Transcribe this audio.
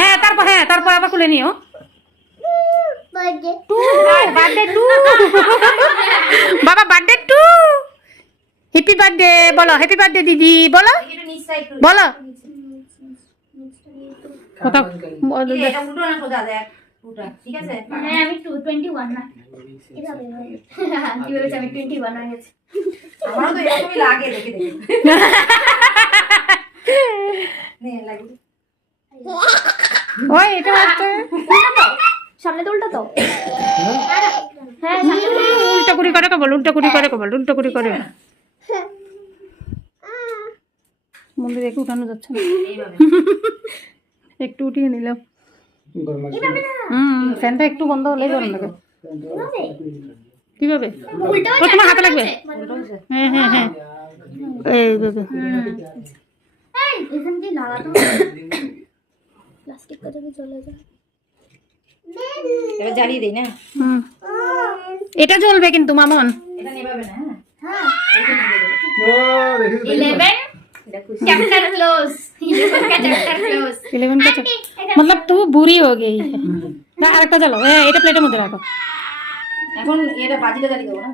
হ্যাঁ তারপর আবার খুলে নিও। বার্থডে টু বাবা, বার্থডে টু, হ্যাপি বার্থডে বলো, হ্যাপি বার্থডে দিদি বলো, বলো কোথাও ঠিক আছে। আমি 21 না, কি ভেবেছি আমি 21 হয়ে গেছি। আমারও তো এরকমই লাগে দেখে দেখে। নে লাগি ওই এটা হচ্ছে সামনে তো উল্টা তো। হ্যাঁ উল্টা কুড়ি করে কবল, উল্টা কুড়ি করে কবল, উল্টা কুড়ি করে মন্দির দেখে উঠানো যাচ্ছে না, একটু উঠিয়ে নিলাম। ফ্যানটা একটু বন্ধ হলে গরম লাগে। কিভাবে তোমার হাতে লাগবে? হ্যাঁ হ্যাঁ হ্যাঁ এইভাবে। এখান দিয়ে লাগাতো প্লাস্টিকটা যদি চলে যায়। এবার জ্বালিয়ে দেই না। এটা জ্বলবে কিন্তু মামন, এটা নেভাবে না। হ্যাঁ 11 चैप्टर क्लोज, 11 का चैप्टर क्लोज। 11 का मतलब तू बुरी हो गई है ना। আরেকটা জ্বালো, এটা প্লেটের মধ্যে রাখো। এখন এটা বাজিটা জ্বালিয়ে দেবো না।